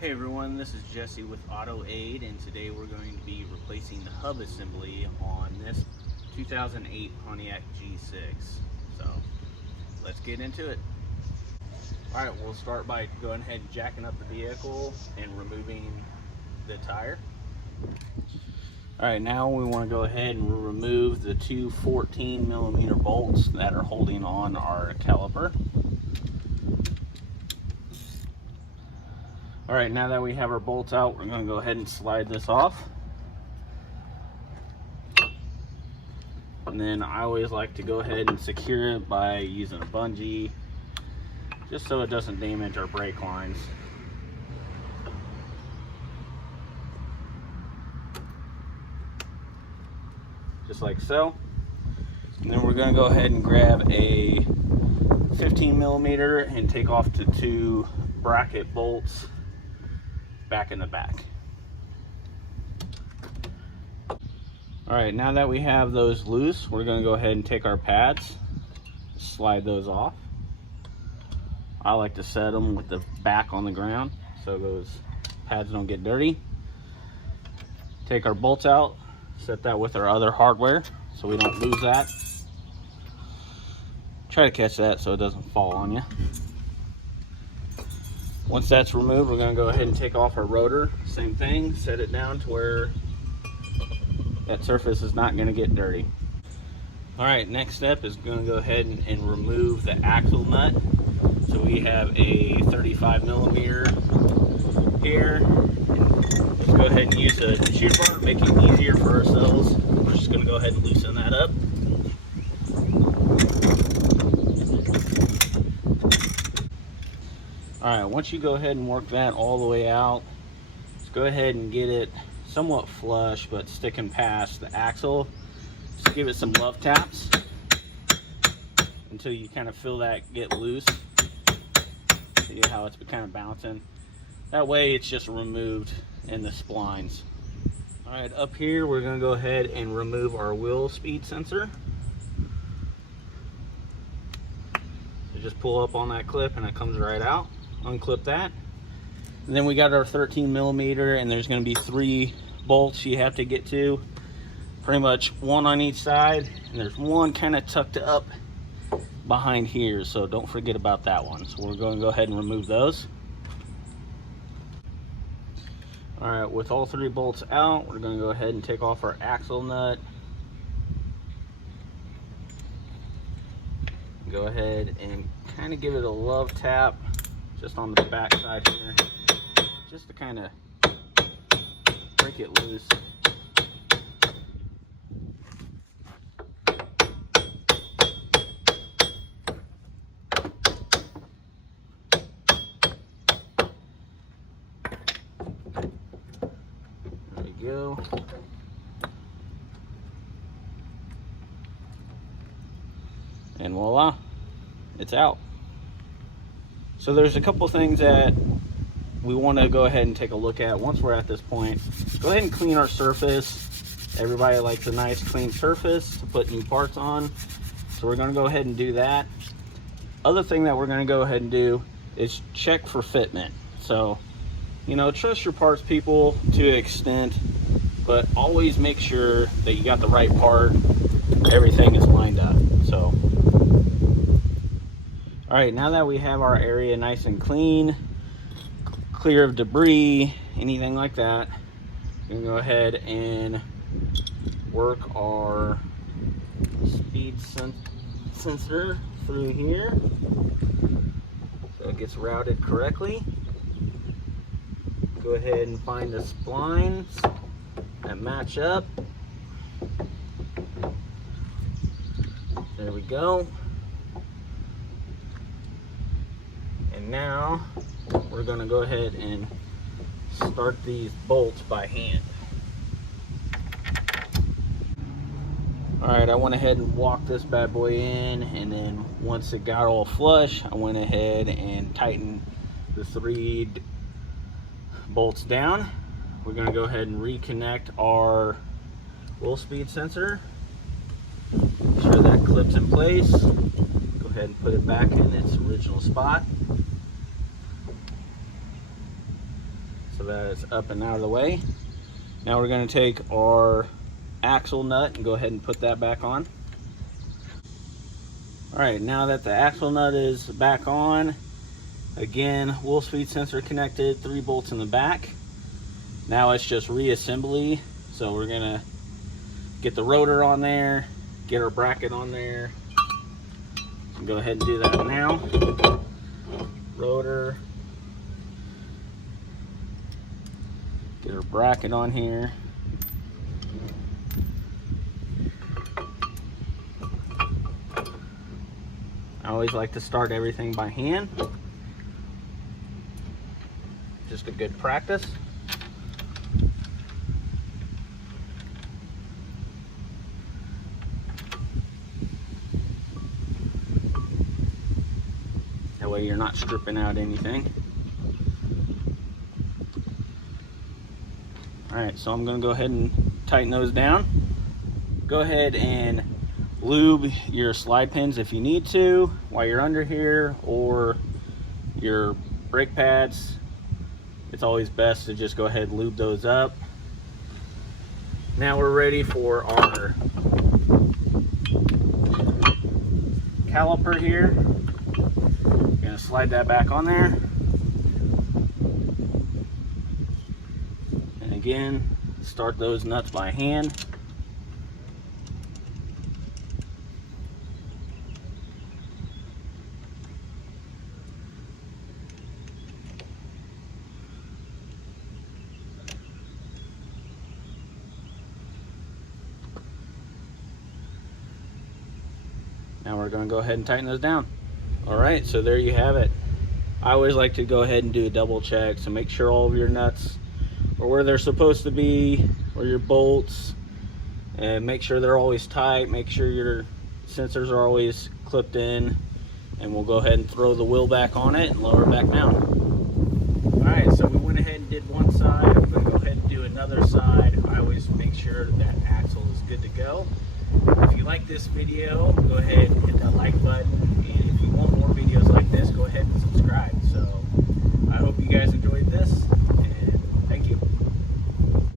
Hey everyone, this is Jesse with AutoAide, and today we're going to be replacing the hub assembly on this 2008 Pontiac G6. So let's get into it. Alright, we'll start by going ahead and jacking up the vehicle and removing the tire. Alright, now we want to go ahead and remove the two 14mm bolts that are holding on our caliper. Alright, now that we have our bolts out, we're going to go ahead and slide this off. And then I always like to go ahead and secure it by using a bungee, just so it doesn't damage our brake lines. Just like so. And then we're going to go ahead and grab a 15mm and take off the two bracket bolts back in the back. Alright, now that we have those loose, we're going to go ahead and take our pads, slide those off. I like to set them with the back on the ground so those pads don't get dirty. Take our bolts out, set that with our other hardware so we don't lose that. Try to catch that so it doesn't fall on you. Once that's removed, we're going to go ahead and take off our rotor. Same thing, set it down to where that surface is not going to get dirty. Alright, next step is going to go ahead and remove the axle nut. So we have a 35mm here. Let's go ahead and use a chew bar to make it easier for ourselves. We're just going to go ahead and loosen that up. Alright, once you go ahead and work that all the way out, let's go ahead and get it somewhat flush but sticking past the axle. Just give it some love taps until you kind of feel that get loose. See how it's kind of bouncing? That way it's just removed in the splines. Alright, up here we're going to go ahead and remove our wheel speed sensor. So just pull up on that clip and it comes right out. Unclip that, and then we got our 13mm, and there's going to be 3 bolts you have to get to, pretty much one on each side, and there's one kind of tucked up behind here, so don't forget about that one. So we're going to go ahead and remove those. Alright, with all 3 bolts out, we're going to go ahead and take off our axle nut. Go ahead and kind of give it a love tap just on the back side here, just to kind of break it loose. There we go. And voila, it's out. So there's a couple things that we want to go ahead and take a look at once we're at this point. Go ahead and clean our surface. Everybody likes a nice clean surface to put new parts on. So we're going to go ahead and do that. Other thing that we're going to go ahead and do is check for fitment. So, you know, trust your parts people to an extent, but always make sure that you got the right part. Everything is lined up. So alright, now that we have our area nice and clean, clear of debris, anything like that, we can go ahead and work our speed sensor through here so it gets routed correctly. Go ahead and find the splines that match up. There we go. Now we're going to go ahead and start these bolts by hand. Alright, I went ahead and walked this bad boy in, and then once it got all flush, I went ahead and tightened the 3 bolts down. We're going to go ahead and reconnect our wheel speed sensor. Make sure that clips in place. Go ahead and put it back in its original spot. so that it's up and out of the way. Now we're going to take our axle nut and go ahead and put that back on. Alright, now that the axle nut is back on, again, wheel speed sensor connected, 3 bolts in the back. Now it's just reassembly. So we're going to get the rotor on there, get our bracket on there. So go ahead and do that now. Rotor. Get our bracket on here. I always like to start everything by hand. Just a good practice. That way you're not stripping out anything. Alright, so I'm going to go ahead and tighten those down. Go ahead and lube your slide pins if you need to while you're under here, or your brake pads. It's always best to just go ahead and lube those up. Now we're ready for our caliper here. I'm going to slide that back on there. And again, start those nuts by hand. Now we're going to go ahead and tighten those down. Alright, so there you have it. I always like to go ahead and do a double check, so make sure all of your nuts are where they're supposed to be, or your bolts, and make sure they're always tight, make sure your sensors are always clipped in, and we'll go ahead and throw the wheel back on it and lower it back down. Alright, so we went ahead and did one side. I'm going to go ahead and do another side. I always make sure that axle is good to go. If you like this video,